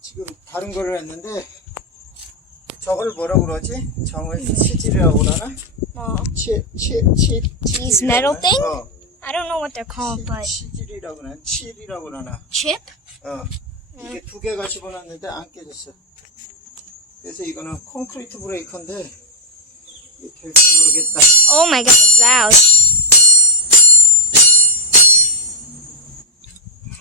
지금 다른 거를 했는데 저걸 뭐라고 그러지? 정을 치질이라고 그러나? These metal thing? 어. I don't know what they're called, but 치질이라고 그러나? 칠이라고 그러나? chip? 이게 두 개가 집어놨는데 안 깨졌어. 그래서 이거는 콘크리트 브레이커인데 이게 될지 모르겠다. Oh my god, it's loud.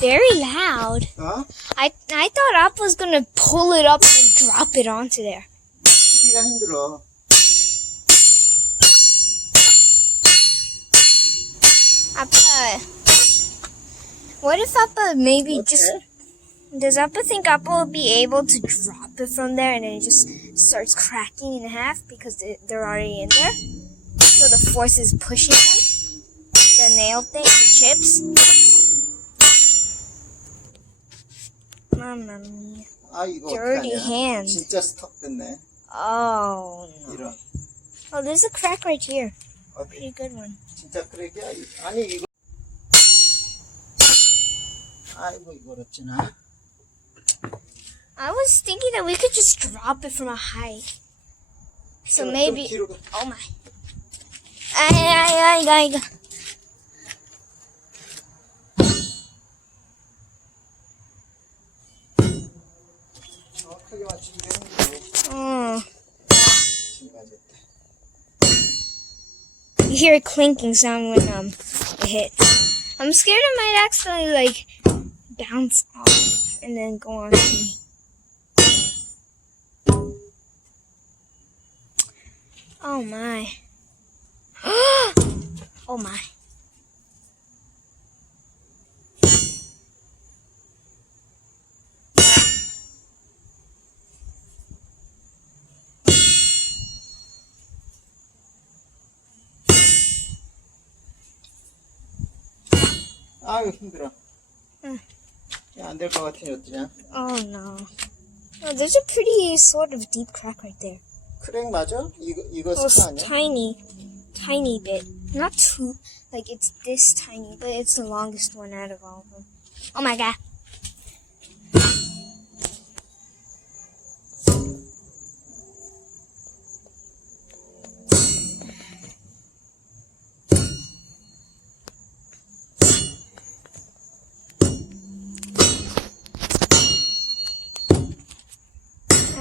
Very loud. 어? I thought Appa was gonna pull it up and drop it onto there. 치기가 힘들어. Appa, what if Appa maybe just... Does Appa think Appa will be able to drop it from there and then it just starts cracking in half because they're already in there? So the force is pushing them? The nail thing, the chips? Mamma mia. 아 이거 Dirty 어떡하냐? hands. 진짜 스톡 됐네. Oh no. 이런. Oh, there's a crack right here. 어디? Pretty good one. 진짜 크랙이야? 아니 이거. 아이고 이거 어렵지나. I was thinking that we could just drop it from a height. So maybe. Oh my. Ay. 정확하게 맞추기 힘들어. 지금 맞았다. You hear a clinking sound when it hits. I'm scared it might accidentally like bounce off and then go on to me. Oh my. Oh my. 아유 힘들어. 안 될 것 같으니 어떠냐? Oh no. Oh, there's a pretty sort of deep crack right there. 크랙 맞아? 이거 Oh, 스카 it's 아니야? tiny bit. Not too, like it's this tiny, but it's the longest one out of all of them. Oh my god.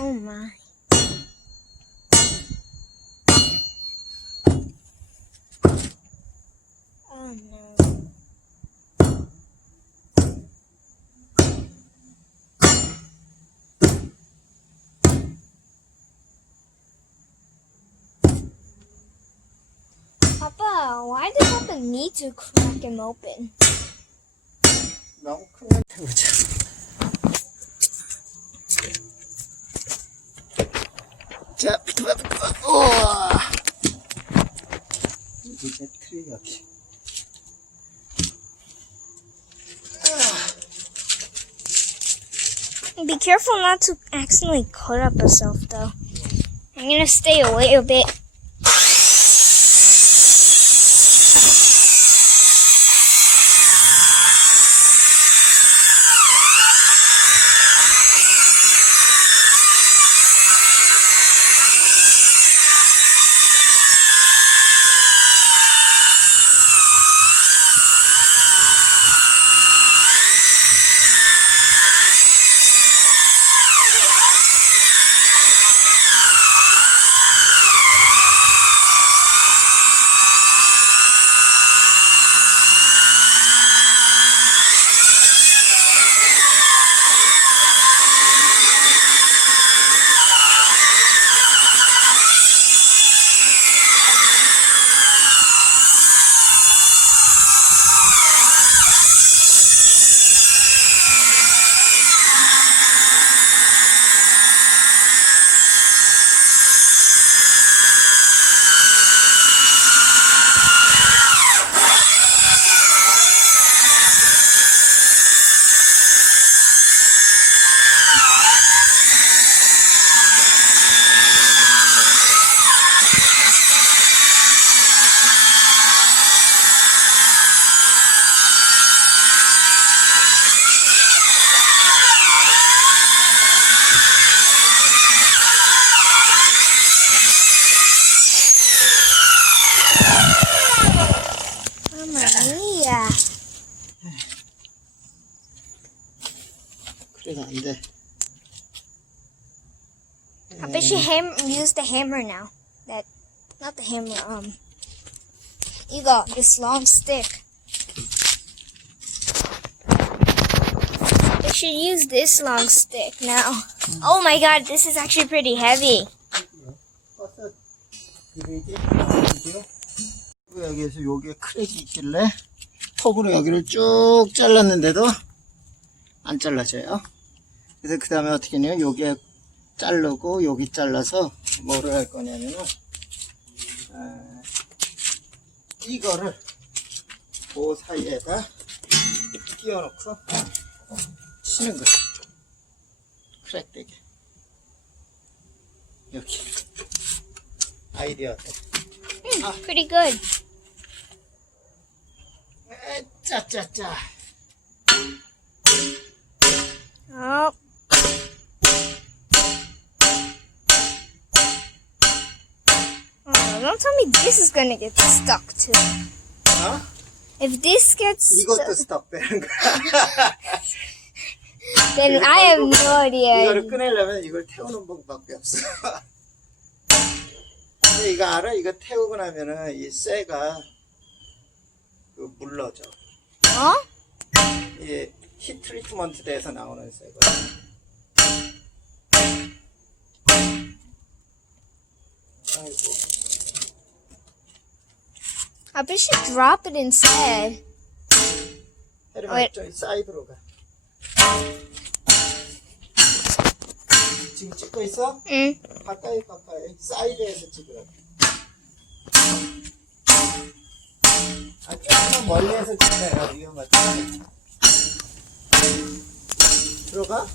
Oh my. Oh no. Papa, why does Papa need to crack him open? 너무 크면 해보자. 자, 우와. 이제 틀이 없이. Be careful not to accidentally cut up yourself, though. I'm gonna stay away a bit. 그래도 안 돼. I bet you use the hammer now. Not the hammer, you got this long stick. I should use this long stick now. Oh my god, this is actually pretty heavy. 여기에서 여기에 크랙이 있길래 톱으로 여기를 쭉 잘랐는데도 안 잘라져요. 그래서 그 다음에 어떻게 했냐면 여기에 자르고 여기 잘라서 뭐를 할 거냐면은 이거를 그 사이에다 끼워놓고 치는 거예요. 크랙 되게. 여기 아이디어 어때? Pretty good. 짜짜짜. Oh. Oh, don't tell me this is gonna get stuck too. 어? If this gets 이것도 stuck, 스톱되는 거야. then I have no idea. 이거를 꺼내려면 이걸 태우는 방법밖에 없어. 근데 이거 알아? 이거 태우고 나면은 이 쇠가 그 물러져. 어? 이 히트 트리트먼트 대에서 나오는 쇠가. 아이고. I bet you drop it instead. 혜림아, 저기 사이드로 가. 지금 찍고 있어? 응. 가까이 사이드에서 찍으라고. 조금만 멀리에서 찍어야 위험하지. 들어가?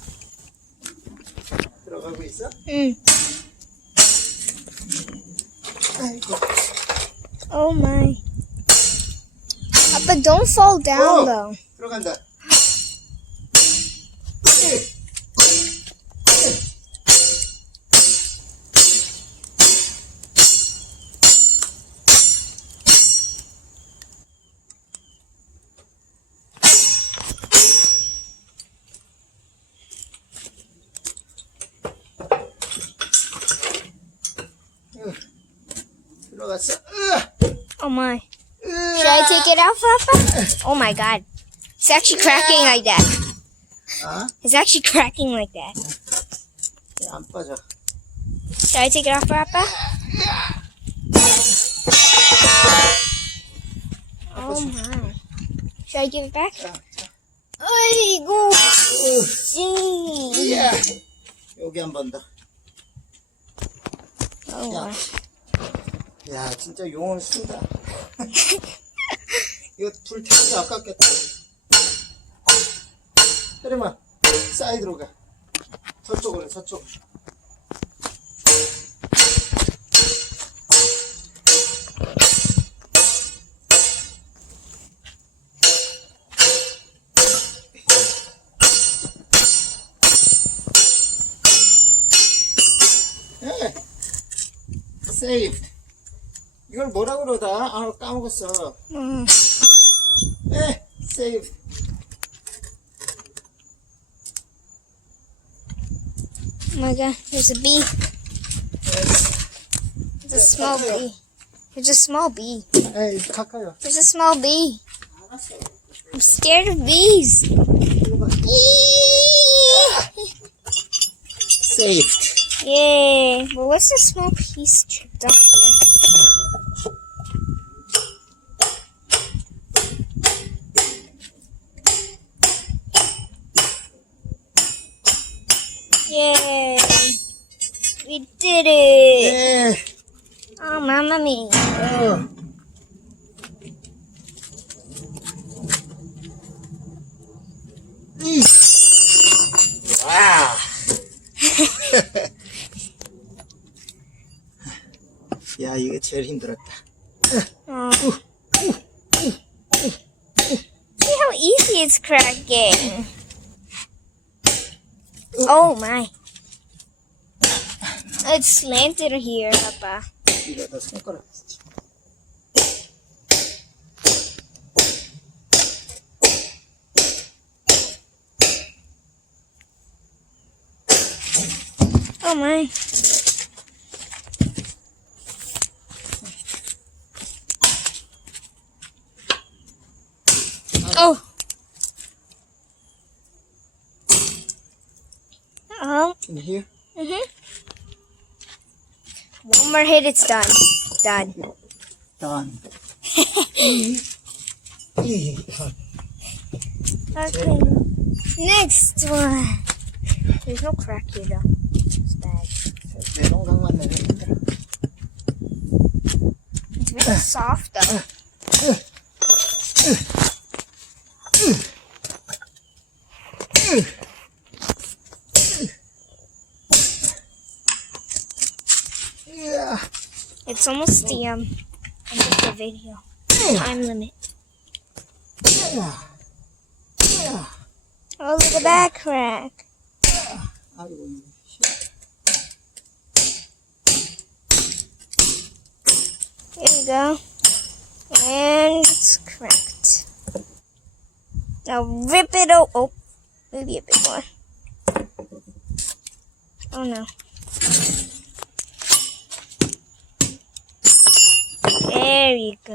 들어가고 있어? 응. 아이고. Oh my. But don't fall down though. 들어간다. 들어갔어. Oh my. Should I take it out, Papa? Oh my god. It's actually cracking like that. 아? It's actually cracking like that. 안 빠져. Should I take it off, Papa? Oh my. Should I give it back? 아이고. 이야. 여기 한 번 더. Oh 야. my. 야, 진짜 용을 쓴다. 이거 불 태우기 아깝겠다. 혜림아, 사이드로 가. 저쪽으로, 저쪽. 세이브. 이걸 뭐라 그러다? 아, 까먹었어. 세이브. Oh my god, there's a bee. There's a small bee. There's a small bee. 에이, 가까이요. There's a small bee. 알았어. I'm scared of bees. 세이브. Yay. Well, what's the small piece chipped up here? Yay. We did it. 예. Oh, mamma mia. 와우. 야, 이거 제일 힘들었다. Oh. See how easy it's cracking. Oh my. It's slanted here, Papa. 이거 다 손가락 쓰지. my. Oh. In here? One more hit, it's done. Done. Done. Okay. Next one. There's no crack here though. It's bad. 내동강만 내리는데. It's really soft though. Yeah. It's almost the end of the video. Time limit. Oh, look at that crack. 아이고, Here you go. And it's cracked. Now rip it out. Oh, maybe a big one. Oh no. There you go.